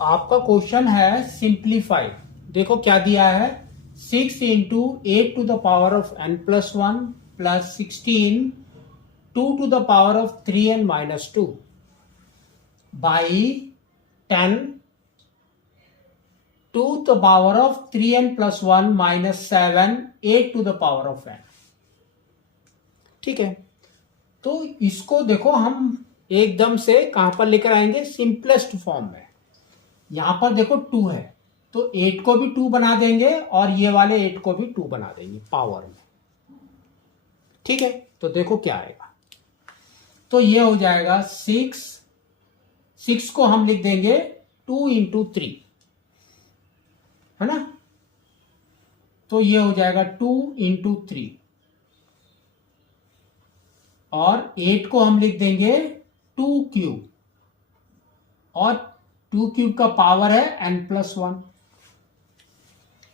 आपका क्वेश्चन है सिंप्लीफाइड। देखो क्या दिया है, 6 into 8 to the power of n plus 1 plus 16 2 to the power of 3n minus 2 by 10 2 the power of 3n plus 1 minus 7 8 to the power of n। ठीक है, तो इसको देखो हम एकदम से कहां पर लेकर आएंगे, सिंपलेस्ट फॉर्म में। यहां पर देखो 2 है तो 8 को भी 2 बना देंगे और ये वाले 8 को भी 2 बना देंगे पावर में। ठीक है, तो देखो क्या आएगा, तो ये हो जाएगा 6 को हम लिख देंगे 2 इंटू 3, है ना। तो ये हो जाएगा 2 इंटू 3 और 8 को हम लिख देंगे 2 क्यूब और 2 क्यूब का पावर है n प्लस 1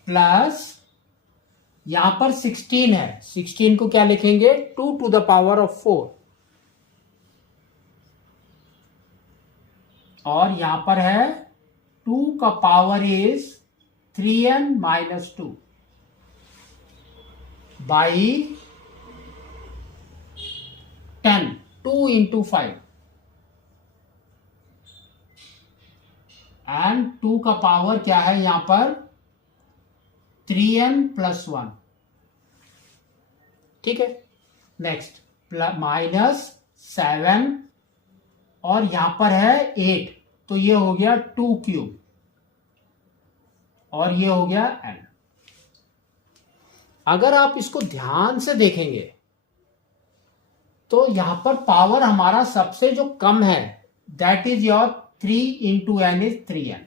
प्लस यहां पर 16 है, 16 को क्या लिखेंगे 2 टू द पावर ऑफ 4 और यहां पर है 2 का power is 3n minus 2 by 10 2 into 5 and 2 का पावर क्या है यहां पर 3n प्लस 1। ठीक है, नेक्स्ट माइनस 7 और यहां पर है 8 तो ये हो गया 2 क्यूब और ये हो गया n। अगर आप इसको ध्यान से देखेंगे तो यहां पर पावर हमारा सबसे जो कम है that is your 3 into n is 3n।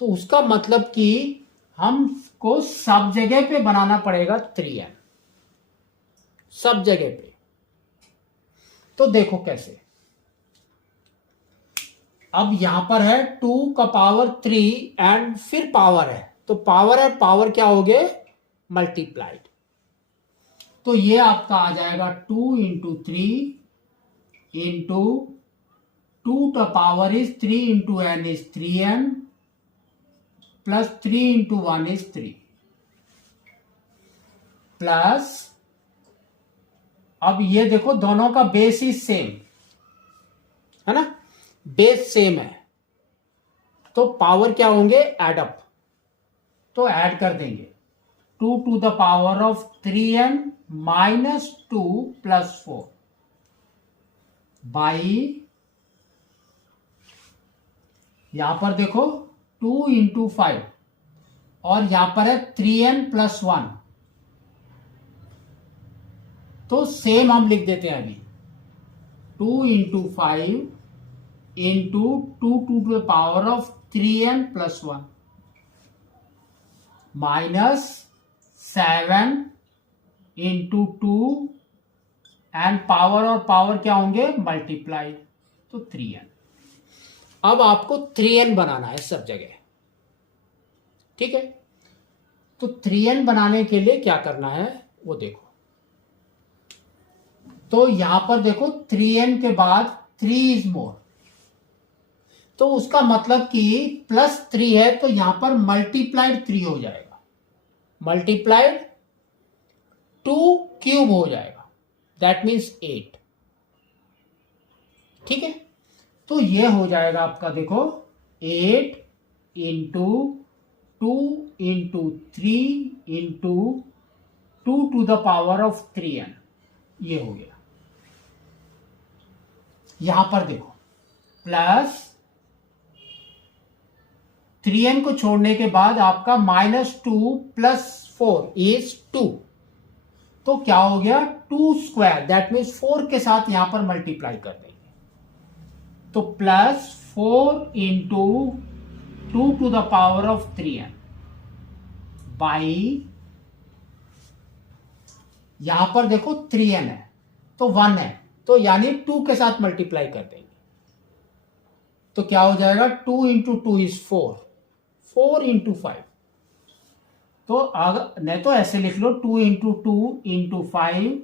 तो उसका मतलब कि हमको सब जगह पे बनाना पड़ेगा 3n, सब जगह पे। तो देखो कैसे, अब यहां पर है 2 का पावर 3 एंड फिर पावर है, तो पावर है, पावर क्या हो गए मल्टीप्लाइड। तो ये आपका आ जाएगा 2 into 3 into 2 the power is 3 into n is 3n plus 3 into 1 is 3 plus, अब ये देखो दोनों का बेस इज सेम, है ना, बेस सेम है तो पावर क्या होंगे एड अप, तो ऐड कर देंगे 2 to the power of 3n minus 2 plus 4 by, यहां पर देखो 2 इंटू 5 और यहां पर है 3n प्लस 1 तो सेम हम लिख देते हैं अभी 2 into 5 into 2 to the power of 3n plus 1 minus 7 into 2 and power और पावर क्या होंगे मल्टीप्लाइड, तो 3n। अब आपको 3n बनाना है सब जगह। ठीक है, तो 3n बनाने के लिए क्या करना है वो देखो, तो यहां पर देखो 3n के बाद 3 इज मोर, तो उसका मतलब कि प्लस 3 है तो यहां पर मल्टीप्लाइड 3 हो जाएगा, मल्टीप्लाइड 2 क्यूब हो जाएगा, दैट मीन्स 8। ठीक है, तो ये हो जाएगा आपका देखो 8 into 2 into 3 into 2 to the power of 3n, ये हो गया। यहां पर देखो प्लस 3n को छोड़ने के बाद आपका माइनस 2 प्लस 4 इज 2, तो क्या हो गया 2 स्क्वायर, दैट मीन्स 4 के साथ यहां पर मल्टीप्लाई कर देंगे, तो plus 4 into 2 to the power of 3n by, यहां पर देखो 3n है तो 1 है तो यानी 2 के साथ मल्टीप्लाई कर देंगे, तो क्या हो जाएगा 2 इंटू 2 इज 4, 4 इंटू 5, तो अगर नहीं तो ऐसे लिख लो 2 into 2 into 5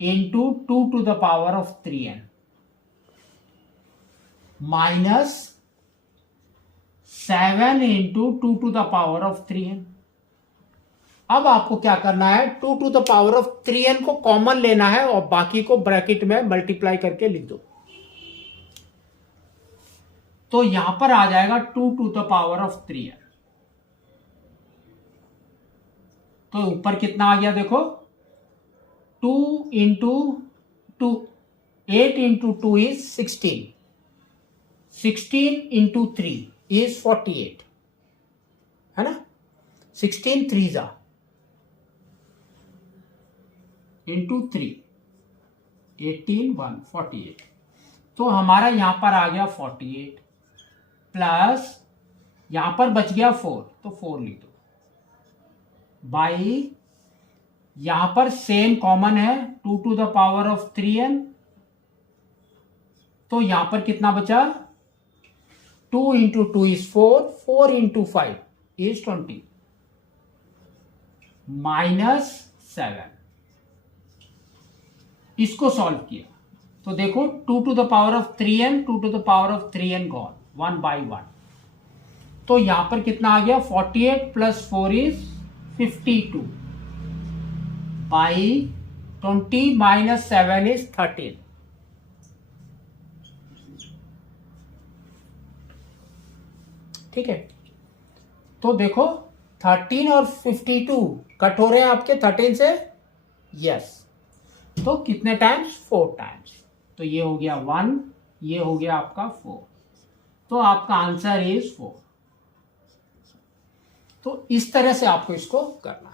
into 2 to the power of 3n minus 7 into 2⁻3n। अब आपको क्या करना है, 2⁻3n को कॉमन लेना है और बाकी को ब्रैकेट में मल्टीप्लाई करके लिख दो। तो यहां पर आ जाएगा 2⁻3n। तो ऊपर कितना आ गया देखो, 2 into 2, 8 into 2 is 16, 16 into 3 is 48, है ना। 16 3 इंटू 3, 18 1 48। तो हमारा यहां पर आ गया 48 प्लस यहां पर बच गया 4, तो 4 लिख दो, बाई यहां पर सेम कॉमन है 2⁻3n। तो यहां पर कितना बचा, 2 इंटू 2 इज 4, 4 इंटू 5 इज 20, -7। इसको सॉल्व किया तो देखो 2⁻3n, 2⁻3n गॉन 1 बाई 1। तो यहां पर कितना आ गया, 48 plus 4 is 52 by 20 minus 7 is 13। ठीक है, तो देखो 13 और 52 कट हो रहे हैं आपके 13 से, यस। तो कितने टाइम्स, 4 टाइम्स। तो ये हो गया 1, ये हो गया आपका 4। तो आपका आंसर इज 4। तो इस तरह से आपको इसको करना है।